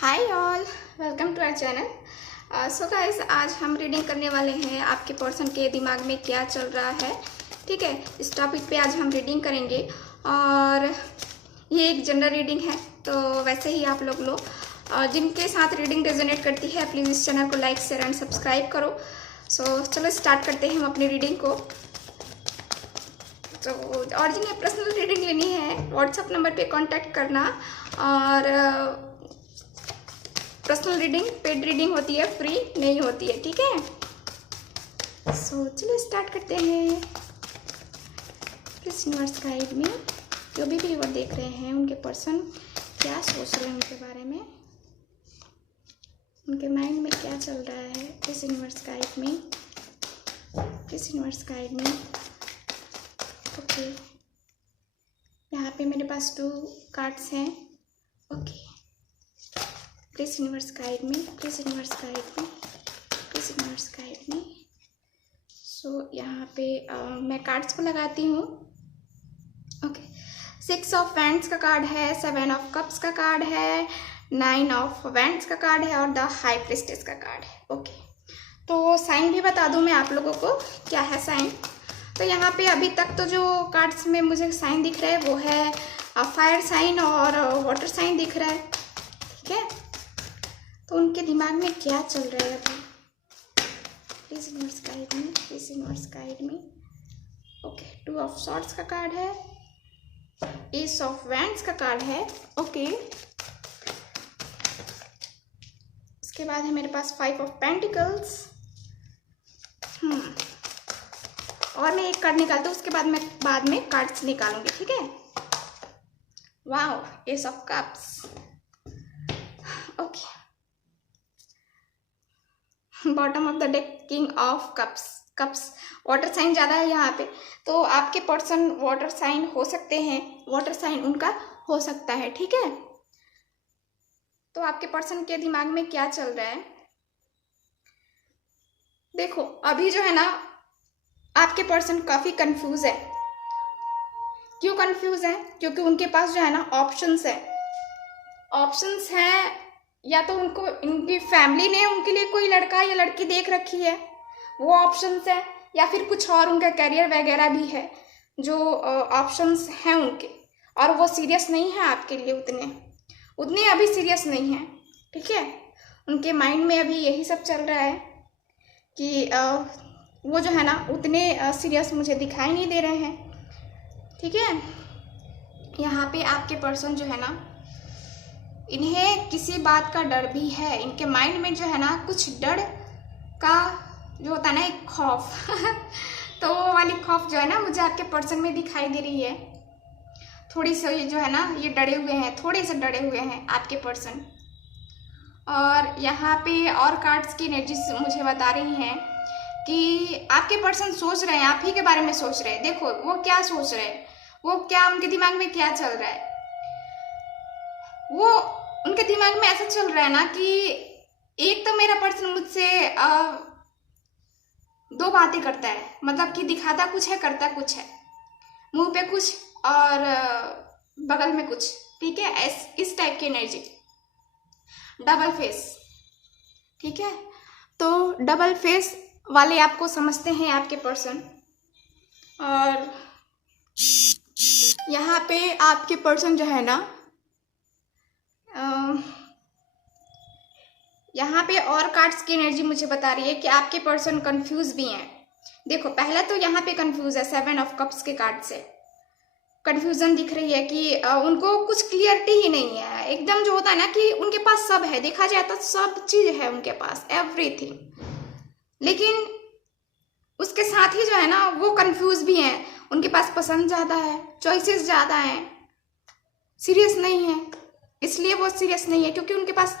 Hi all, welcome to our channel. So guys, आज हम reading करने वाले हैं आपके पर्सन के दिमाग में क्या चल रहा है। ठीक है, इस टॉपिक पे आज हम रीडिंग करेंगे और ये एक जनरल रीडिंग है। तो वैसे ही आप लोग जिनके साथ रीडिंग रेजोनेट करती है प्लीज़ इस चैनल को लाइक शेयर एंड सब्सक्राइब करो। सो चलो स्टार्ट करते हैं हम अपनी रीडिंग को। तो और जिन्हें पर्सनल रीडिंग लेनी है व्हाट्सएप नंबर पे कांटेक्ट करना। और पर्सनल रीडिंग पेड रीडिंग होती है, फ्री नहीं होती है। ठीक है, सो चलो स्टार्ट करते हैं। प्लीज यूनिवर्स गाइड में जो भी व्यूअर देख रहे हैं उनके पर्सन क्या सोच रहे हैं उनके बारे में, उनके माइंड में क्या चल रहा है। प्लीज यूनिवर्स गाइड में, प्लीज यूनिवर्स गाइड में। ओके, यहाँ पे मेरे पास 2 कार्ड्स हैं। ओके, प्लीज यूनिवर्स गाइड में, प्लीज यूनिवर्स गाइड में, प्लीज यूनिवर्स गाइड में। सो यहाँ पे मैं कार्ड्स को लगाती हूँ। ओके, 6 ऑफ वैंड्स का कार्ड है, 7 ऑफ कप्स का कार्ड है, 9 ऑफ वैंड्स का कार्ड है और द हाई प्रिस्टेस का कार्ड है। ओके, तो साइन भी बता दूँ मैं आप लोगों को क्या है साइन। तो यहाँ पे अभी तक तो जो कार्ड्स में मुझे साइन दिख रहा है वो है फायर साइन और वाटर साइन दिख रहा है। ठीक है, तो उनके दिमाग में क्या चल रहा है अभी। प्लीज यूनिवर्स गाइड में, प्लीज यूनिवर्स गाइड में। ओके, 2 ऑफ सॉर्ड्स का कार्ड है, एस ऑफ वैंड्स का कार्ड है। ओके, इसके बाद है मेरे पास 5 ऑफ पेंटिकल्स। और मैं एक कार्ड निकालती हूँ, उसके बाद में कार्ड्स निकालूंगी। ठीक है, wow, ace of cups. Okay, bottom of the deck, king of cups. Water sign ज़्यादा है यहाँ पे, तो आपके पर्सन वाटर साइन हो सकते हैं, वाटर साइन उनका हो सकता है। ठीक है, तो आपके पर्सन के दिमाग में क्या चल रहा है देखो। अभी जो है ना आपके पर्सन काफ़ी कंफ्यूज है। क्यों कंफ्यूज है? क्योंकि उनके पास जो है ना ऑप्शंस हैं। या तो उनको इनकी फैमिली ने उनके लिए कोई लड़का या लड़की देख रखी है, वो ऑप्शंस है, या फिर कुछ और उनका करियर वगैरह भी है जो ऑप्शंस हैं उनके, और वो सीरियस नहीं है आपके लिए, उतने अभी सीरियस नहीं है। ठीक है, उनके माइंड में अभी यही सब चल रहा है कि वो जो है ना उतने सीरियस मुझे दिखाई नहीं दे रहे हैं। ठीक है, यहाँ पे आपके पर्सन जो है ना, इन्हें किसी बात का डर भी है। इनके माइंड में जो है ना कुछ डर का जो होता है ना एक खौफ तो वो वाली खौफ जो है ना मुझे आपके पर्सन में दिखाई दे रही है। थोड़ी सी जो है ना ये डरे हुए हैं, थोड़े से डरे हुए हैं आपके पर्सन। और यहाँ पे और कार्ड्स की एनर्जी मुझे बता रही हैं कि आपके पर्सन सोच रहे हैं, आप ही के बारे में सोच रहे हैं। देखो वो क्या सोच रहे हैं, वो क्या उनके दिमाग में क्या चल रहा है। वो उनके दिमाग में ऐसा चल रहा है ना कि एक तो मेरा पर्सन मुझसे 2 बातें करता है, मतलब कि दिखाता कुछ है करता कुछ है, मुंह पे कुछ और बगल में कुछ। ठीक है, इस टाइप की एनर्जी, डबल फेस। ठीक है, तो डबल फेस वाले आपको समझते हैं आपके पर्सन। और यहाँ पे आपके पर्सन जो है ना यहाँ पे और कार्ड्स की एनर्जी मुझे बता रही है कि आपके पर्सन कंफ्यूज भी हैं। देखो पहला तो यहाँ पे कंफ्यूज है, 7 ऑफ कप्स के कार्ड से कंफ्यूजन दिख रही है कि उनको कुछ क्लियरिटी ही नहीं है। एकदम जो होता है ना कि उनके पास सब है, देखा जाए तो सब चीज है उनके पास, एवरीथिंग, लेकिन उसके साथ ही जो है ना वो कंफ्यूज भी हैं। उनके पास पसंद ज़्यादा है, चॉइसेस ज़्यादा हैं, सीरियस नहीं है। इसलिए वो सीरियस नहीं है क्योंकि उनके पास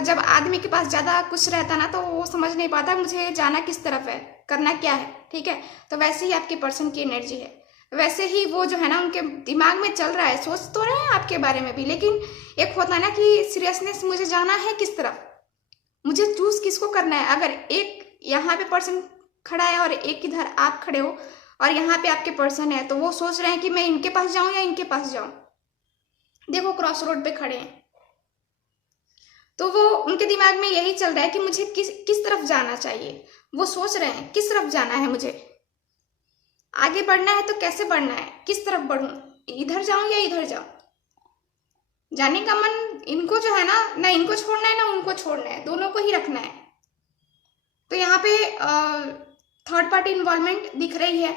जब आदमी के पास ज़्यादा कुछ रहता ना तो वो समझ नहीं पाता मुझे जाना किस तरफ है, करना क्या है। ठीक है, तो वैसे ही आपके पर्सन की एनर्जी है, वैसे ही वो जो है ना उनके दिमाग में चल रहा है। सोच तो रहे हैं आपके बारे में भी, लेकिन एक होता है ना कि सीरियसनेस, मुझे जाना है किस तरफ, मुझे चूज किसको करना है। अगर एक यहाँ पे पर्सन खड़ा है और एक इधर आप खड़े हो और यहाँ पे आपके पर्सन है, तो वो सोच रहे हैं कि मैं इनके पास जाऊं या इनके पास जाऊं। देखो क्रॉस रोड पे खड़े हैं, तो वो उनके दिमाग में यही चल रहा है कि मुझे किस तरफ जाना चाहिए। वो सोच रहे हैं किस तरफ जाना है, मुझे आगे बढ़ना है तो कैसे बढ़ना है, किस तरफ बढ़ूं, इधर जाऊं या इधर जाऊं। जाने का मन इनको जो है ना इनको छोड़ना है ना उनको छोड़ना है, दोनों को ही रखना है। तो यहाँ पे थर्ड पार्टी इन्वॉल्वमेंट दिख रही है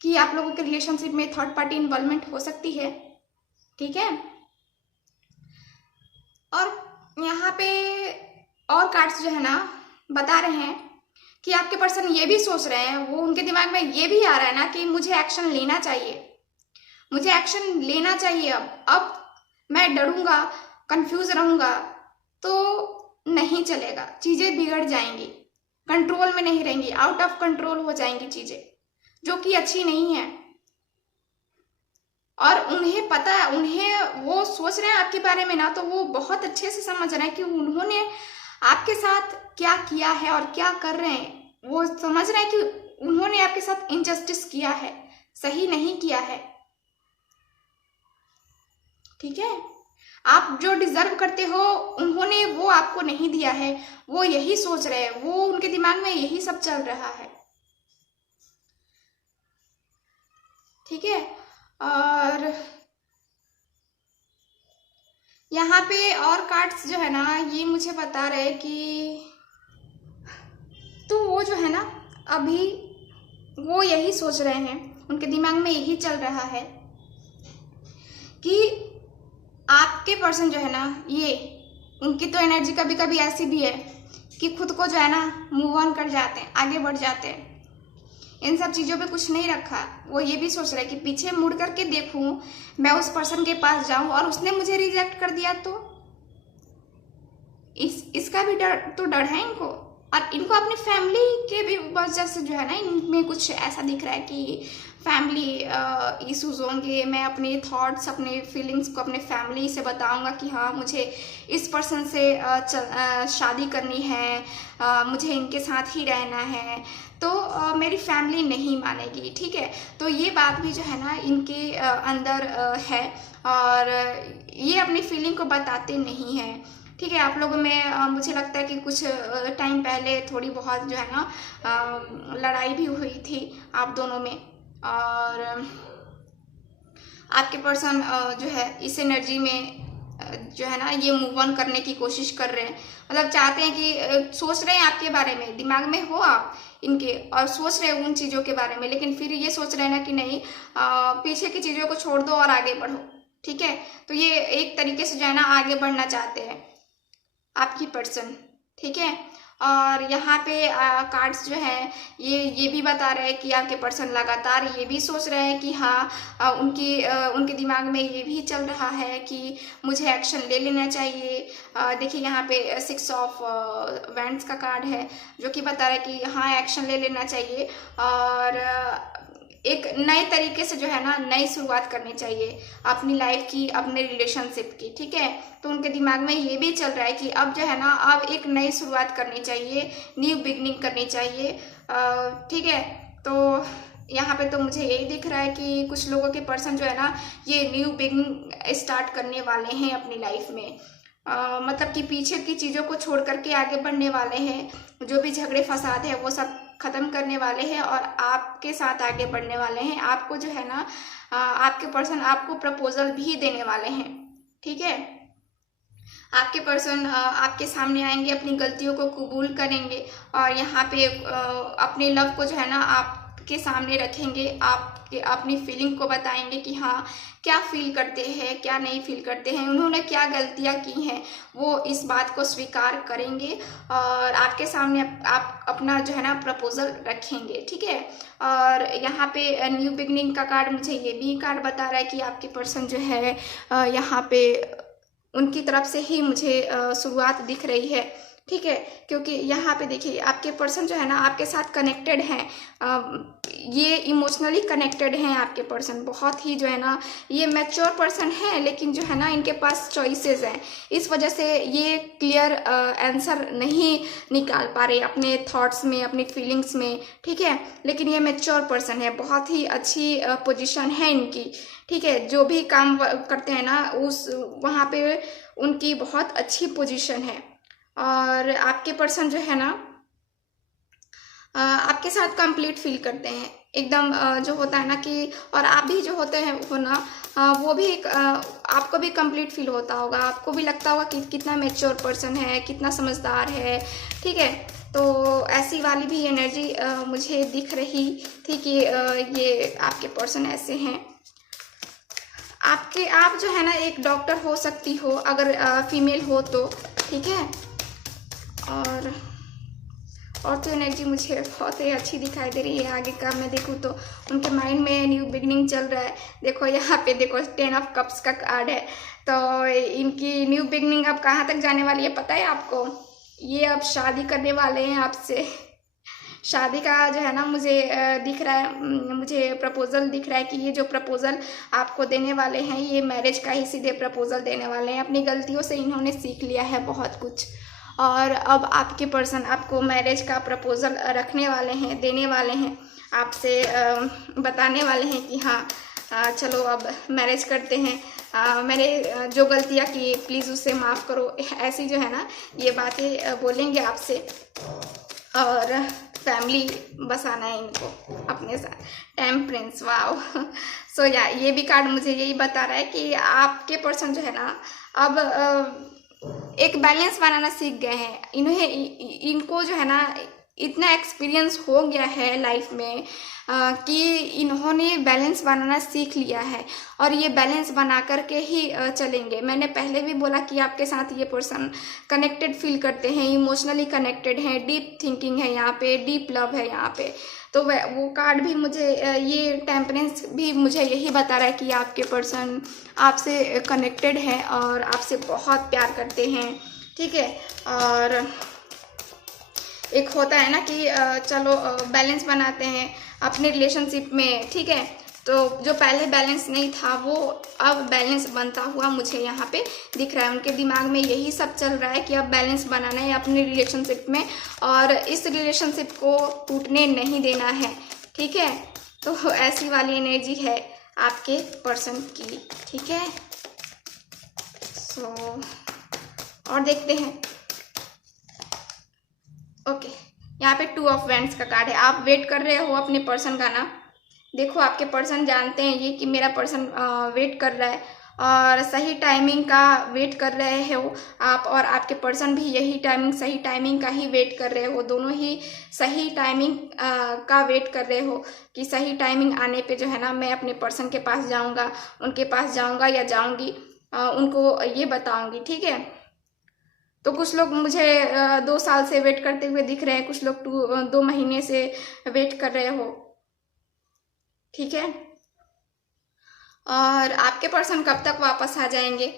कि आप लोगों के रिलेशनशिप में थर्ड पार्टी इन्वॉल्वमेंट हो सकती है, ठीक है। और यहाँ पे और कार्ड्स जो है ना बता रहे हैं कि आपके पर्सन ये भी सोच रहे हैं, वो उनके दिमाग में ये भी आ रहा है ना कि मुझे एक्शन लेना चाहिए, मुझे एक्शन लेना चाहिए। अब मैं डरूंगा, कंफ्यूज रहूंगा तो नहीं चलेगा, चीजें बिगड़ जाएंगी, कंट्रोल में नहीं रहेंगी, आउट ऑफ कंट्रोल हो जाएंगी चीजें, जो कि अच्छी नहीं है। और उन्हें पता है, उन्हें वो सोच रहे हैं आपके बारे में ना, तो वो बहुत अच्छे से समझ रहे हैं कि उन्होंने आपके साथ क्या किया है और क्या कर रहे हैं। वो समझ रहे हैं कि उन्होंने आपके साथ इनजस्टिस किया है, सही नहीं किया है, ठीक है। आप जो डिजर्व करते हो उन्होंने वो आपको नहीं दिया है, वो यही सोच रहे हैं, वो उनके दिमाग में यही सब चल रहा है, ठीक है। और यहाँ पे और कार्ड्स जो है ना ये मुझे बता रहे कि तो वो जो है ना अभी वो यही सोच रहे हैं, उनके दिमाग में यही चल रहा है कि आपके पर्सन जो है ना ये उनकी तो एनर्जी कभी कभी ऐसी भी है कि खुद को जो है ना मूव ऑन कर जाते हैं, आगे बढ़ जाते हैं, इन सब चीज़ों पे कुछ नहीं रखा। वो ये भी सोच रहे हैं कि पीछे मुड़ करके देखूं, मैं उस पर्सन के पास जाऊं और उसने मुझे रिजेक्ट कर दिया तो इसका भी डर है इनको। और इनको अपनी फैमिली के भी वजह से जो है ना इनमें कुछ ऐसा दिख रहा है कि फैमिली इश्यूज होंगे। मैं अपने थॉट्स, अपने फीलिंग्स को अपने फैमिली से बताऊंगा कि हाँ मुझे इस पर्सन से शादी करनी है, मुझे इनके साथ ही रहना है, तो मेरी फैमिली नहीं मानेगी, ठीक है। तो ये बात भी जो है ना इनके अंदर है और ये अपनी फीलिंग को बताते नहीं हैं, ठीक है। आप लोगों में मुझे लगता है कि कुछ टाइम पहले थोड़ी बहुत जो है ना लड़ाई भी हुई थी आप दोनों में, और आपके पर्सन जो है इस एनर्जी में जो है ना ये मूव ऑन करने की कोशिश कर रहे हैं। मतलब चाहते हैं कि सोच रहे हैं आपके बारे में, दिमाग में हो आप इनके और सोच रहे हैं उन चीज़ों के बारे में, लेकिन फिर ये सोच रहे हैं ना कि नहीं पीछे की चीज़ों को छोड़ दो और आगे बढ़ो, ठीक है। तो ये एक तरीके से जो है ना आगे बढ़ना चाहते हैं आपकी पर्सन, ठीक है। और यहाँ पे कार्ड्स जो है ये भी बता रहे हैं कि आपके पर्सन लगातार ये भी सोच रहे हैं कि हाँ उनके दिमाग में ये भी चल रहा है कि मुझे एक्शन ले लेना चाहिए। देखिए यहाँ पे 6 ऑफ वैंड्स का कार्ड है जो कि बता रहा है कि हाँ एक्शन ले लेना चाहिए और एक नए तरीके से जो है ना नई शुरुआत करनी चाहिए अपनी लाइफ की, अपने रिलेशनशिप की, ठीक है। तो उनके दिमाग में ये भी चल रहा है कि अब जो है ना अब एक नई शुरुआत करनी चाहिए, न्यू बिगनिंग करनी चाहिए, ठीक है। तो यहाँ पे तो मुझे यही दिख रहा है कि कुछ लोगों के पर्सन जो है ना ये न्यू बिगनिंग स्टार्ट करने वाले हैं अपनी लाइफ में। मतलब कि पीछे की चीज़ों को छोड़ करके आगे बढ़ने वाले हैं, जो भी झगड़े फसाद है वो सब खत्म करने वाले हैं और आपके साथ आगे बढ़ने वाले हैं। आपको जो है ना आपके पर्सन आपको प्रपोजल भी देने वाले हैं, ठीक है। आपके पर्सन आपके सामने आएंगे, अपनी गलतियों को कबूल करेंगे और यहाँ पे अपने लव को जो है ना आपके सामने रखेंगे, आपके अपनी फीलिंग को बताएंगे कि हाँ क्या फील करते हैं, क्या नहीं फील करते हैं, उन्होंने क्या गलतियाँ की हैं, वो इस बात को स्वीकार करेंगे और आपके सामने आप अपना जो है ना प्रपोजल रखेंगे, ठीक है। और यहाँ पे न्यू बिगनिंग का कार्ड मुझे ये भी कार्ड बता रहा है कि आपके पर्सन जो है यहाँ पे उनकी तरफ से ही मुझे शुरुआत दिख रही है ठीक है, क्योंकि यहाँ पे देखिए आपके पर्सन जो है ना आपके साथ कनेक्टेड हैं, ये इमोशनली कनेक्टेड हैं आपके पर्सन, बहुत ही जो है ना ये मैच्योर पर्सन है, लेकिन जो है ना इनके पास चॉइसेस हैं, इस वजह से ये क्लियर आंसर नहीं निकाल पा रहे अपने थॉट्स में, अपनी फीलिंग्स में, ठीक है। लेकिन ये मैच्योर पर्सन है, बहुत ही अच्छी पोजीशन है इनकी, ठीक है। जो भी काम करते हैं ना उस वहाँ पे उनकी बहुत अच्छी पोजीशन है। और आपके पर्सन जो है ना आपके साथ कंप्लीट फील करते हैं एकदम, जो होता है ना कि, और आप भी जो होते हैं वो ना वो भी एक आपको भी कंप्लीट फील होता होगा, आपको भी लगता होगा कि कितना मैच्योर पर्सन है, कितना समझदार है, ठीक है। तो ऐसी वाली भी एनर्जी मुझे दिख रही थी कि ये आपके पर्सन ऐसे हैं। आप जो है ना एक डॉक्टर हो सकती हो अगर फीमेल हो तो, ठीक है। और तो एनर्जी मुझे बहुत ही अच्छी दिखाई दे रही है। आगे का मैं देखूँ तो उनके माइंड में न्यू बिगनिंग चल रहा है। देखो यहाँ पे देखो 10 ऑफ कप्स का कार्ड है, तो इनकी न्यू बिगनिंग अब कहाँ तक जाने वाली है पता है आपको? ये अब शादी करने वाले हैं आपसे। शादी का जो है ना मुझे दिख रहा है, मुझे प्रपोजल दिख रहा है कि ये जो प्रपोजल आपको देने वाले हैं ये मैरिज का ही सीधे प्रपोजल देने वाले हैं। अपनी गलतियों से इन्होंने सीख लिया है बहुत कुछ, और अब आपके पर्सन आपको मैरिज का प्रपोजल रखने वाले हैं, देने वाले हैं, आपसे बताने वाले हैं कि हाँ चलो अब मैरिज करते हैं, मैंने जो गलतियाँ की प्लीज़ उसे माफ़ करो, ऐसी जो है ना ये बातें बोलेंगे आपसे। और फैमिली बसाना है इनको अपने साथ, टेम्परेंस, वाओ। सो या ये भी कार्ड मुझे यही बता रहा है कि आपके पर्सन जो है ना अब एक बैलेंस बनाना सीख गए हैं। इनको जो है ना इतना एक्सपीरियंस हो गया है लाइफ में कि इन्होंने बैलेंस बनाना सीख लिया है, और ये बैलेंस बना करके ही चलेंगे। मैंने पहले भी बोला कि आपके साथ ये पर्सन कनेक्टेड फील करते हैं, इमोशनली कनेक्टेड हैं, डीप थिंकिंग है यहाँ पे, डीप लव है यहाँ पे। तो वो कार्ड भी मुझे ये टेम्परेंस भी मुझे यही बता रहा है कि आपके पर्सन आपसे कनेक्टेड है और आपसे बहुत प्यार करते हैं, ठीक है। और एक होता है ना कि चलो बैलेंस बनाते हैं अपने रिलेशनशिप में, ठीक है। तो जो पहले बैलेंस नहीं था वो अब बैलेंस बनता हुआ मुझे यहाँ पे दिख रहा है। उनके दिमाग में यही सब चल रहा है कि अब बैलेंस बनाना है अपने रिलेशनशिप में, और इस रिलेशनशिप को टूटने नहीं देना है, ठीक है। तो ऐसी वाली एनर्जी है आपके पर्सन की, ठीक है। सो और देखते हैं। ओके, यहाँ पे 2 ऑफ वैंड्स का कार्ड है। आप वेट कर रहे हो अपने पर्सन का ना, देखो आपके पर्सन जानते हैं ये कि मेरा पर्सन वेट कर रहा है, और सही टाइमिंग का वेट कर रहे हो आप, और आपके पर्सन भी यही टाइमिंग, सही टाइमिंग का ही वेट कर रहे हो। दोनों ही सही टाइमिंग का वेट कर रहे हो कि सही टाइमिंग आने पे जो है ना मैं अपने पर्सन के पास जाऊंगा, उनके पास जाऊंगा या जाऊंगी, उनको ये बताऊंगी, ठीक है। तो कुछ लोग मुझे 2 साल से वेट करते हुए दिख रहे हैं, कुछ लोग 2 महीने से वेट कर रहे हो, ठीक है। और आपके पर्सन कब तक वापस आ जाएंगे,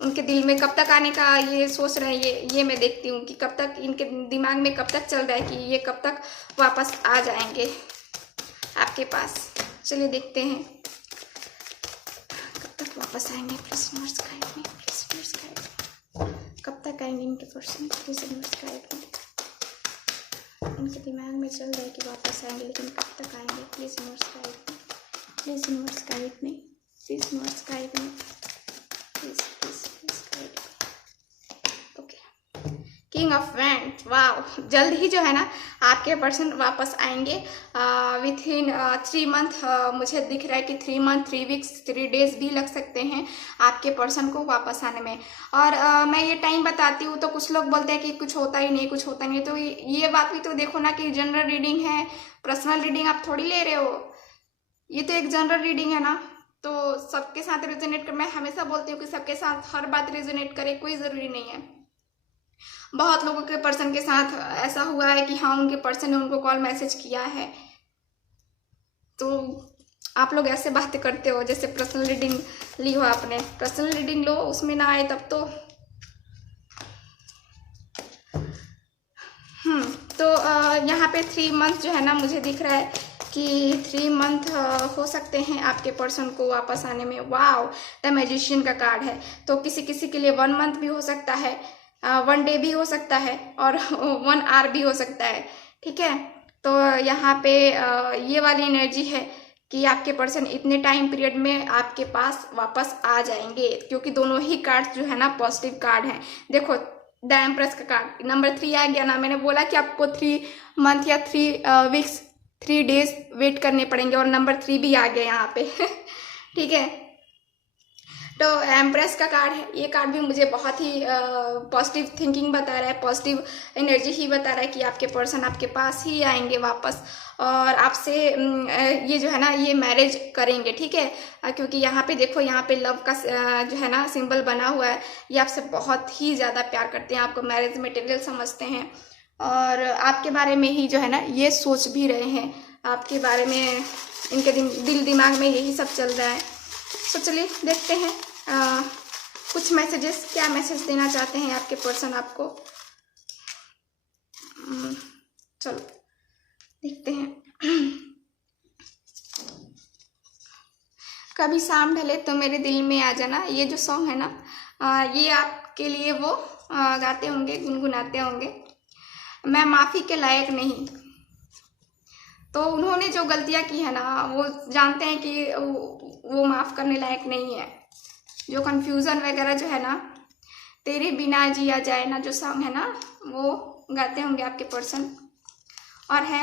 उनके दिल में कब तक आने का ये सोच रहे हैं, ये मैं देखती हूँ कि कब तक इनके दिमाग में कब तक चल रहा है कि ये कब तक वापस आ जाएंगे आपके पास। चलिए देखते हैं कब तक वापस आएंगे। Please universe guide me, please universe guide me, कब तक आएंगे इनके person, please universe guide me. इनके दिमाग में चल रहा है कि वापस आएंगे, लेकिन कब तक आएंगे? Please universe guide me, please universe guide me, please universe guide me, please please please guide me. Okay, king of wands, वाह। जल्द ही जो है ना आपके पर्सन वापस आएंगे विथ इन 3 मंथ। मुझे दिख रहा है कि 3 मंथ, 3 वीक्स, 3 डेज भी लग सकते हैं आपके पर्सन को वापस आने में। और मैं ये टाइम बताती हूँ तो कुछ लोग बोलते हैं कि कुछ होता ही नहीं, कुछ होता नहीं। तो ये बात भी तो देखो ना कि जनरल रीडिंग है, पर्सनल रीडिंग आप थोड़ी ले रहे हो, ये तो एक जनरल रीडिंग है ना। तो सबके साथ रेजोनेट कर, मैं हमेशा बोलती हूँ कि सबके साथ हर बात रेजोनेट करे, कोई ज़रूरी नहीं है। बहुत लोगों के पर्सन के साथ ऐसा हुआ है कि हाँ उनके पर्सन ने उनको कॉल मैसेज किया है, तो आप लोग ऐसे बातें करते हो जैसे पर्सनल रीडिंग ली हो आपने। पर्सनल रीडिंग लो, उसमें ना आए तब तो यहाँ पे 3 मंथ जो है ना मुझे दिख रहा है कि 3 मंथ हो सकते हैं आपके पर्सन को वापस आने में। वाओ, द मैजिशियन का कार्ड है। तो किसी किसी के लिए 1 मंथ भी हो सकता है, 1 डे भी हो सकता है और 1 आवर भी हो सकता है। ठीक है, तो यहाँ पे ये वाली एनर्जी है कि आपके पर्सन इतने टाइम पीरियड में आपके पास वापस आ जाएंगे, क्योंकि दोनों ही कार्ड्स जो है ना पॉजिटिव कार्ड हैं। देखो, द एम्प्रेस का कार्ड नंबर 3 आ गया ना। मैंने बोला कि आपको 3 मंथ या 3 वीक्स 3 डेज वेट करने पड़ेंगे, और नंबर 3 भी आ गया यहाँ पे। ठीक है, तो एम्प्रेस का कार्ड है। ये कार्ड भी मुझे बहुत ही पॉजिटिव थिंकिंग बता रहा है, पॉजिटिव एनर्जी ही बता रहा है कि आपके पर्सन आपके पास ही आएंगे वापस, और आपसे ये जो है ना ये मैरिज करेंगे। ठीक है, क्योंकि यहाँ पे देखो, यहाँ पे लव का जो है ना सिंबल बना हुआ है। ये आपसे बहुत ही ज़्यादा प्यार करते हैं, आपको मैरिज मटेरियल समझते हैं, और आपके बारे में ही जो है ना ये सोच भी रहे हैं। आपके बारे में इनके दिल दिमाग में यही सब चल रहा है। तो चलिए देखते हैं कुछ मैसेजेस, क्या मैसेज देना चाहते हैं आपके पर्सन आपको। चलो देखते हैं। कभी शाम ढले तो मेरे दिल में आ जाना, ये जो सॉन्ग है ना ये आपके लिए वो गाते होंगे, गुनगुनाते होंगे। मैं माफ़ी के लायक नहीं, तो उन्होंने जो गलतियां की है ना वो जानते हैं कि वो माफ़ करने लायक नहीं है। जो कन्फ्यूज़न वगैरह जो है ना, तेरे बिना जिया जाए ना जो सॉन्ग है ना वो गाते होंगे आपके पर्सन। और है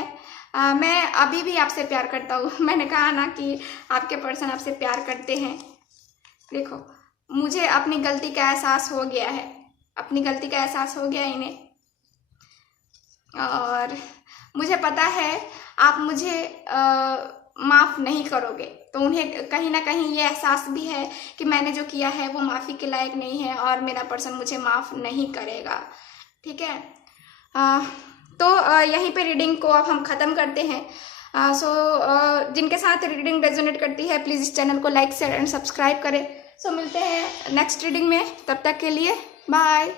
मैं अभी भी आपसे प्यार करता हूँ। मैंने कहा ना कि आपके पर्सन आपसे प्यार करते हैं। देखो, मुझे अपनी गलती का एहसास हो गया है, अपनी गलती का एहसास हो गया इन्हें, और मुझे पता है आप मुझे माफ़ नहीं करोगे। तो उन्हें कहीं ना कहीं ये एहसास भी है कि मैंने जो किया है वो माफ़ी के लायक नहीं है, और मेरा पर्सन मुझे माफ़ नहीं करेगा। ठीक है, तो यहीं पे रीडिंग को अब हम ख़त्म करते हैं। जिनके साथ रीडिंग रेजोनेट करती है प्लीज़ इस चैनल को लाइक शेयर एंड सब्सक्राइब करें। मिलते हैं नेक्स्ट रीडिंग में, तब तक के लिए बाय।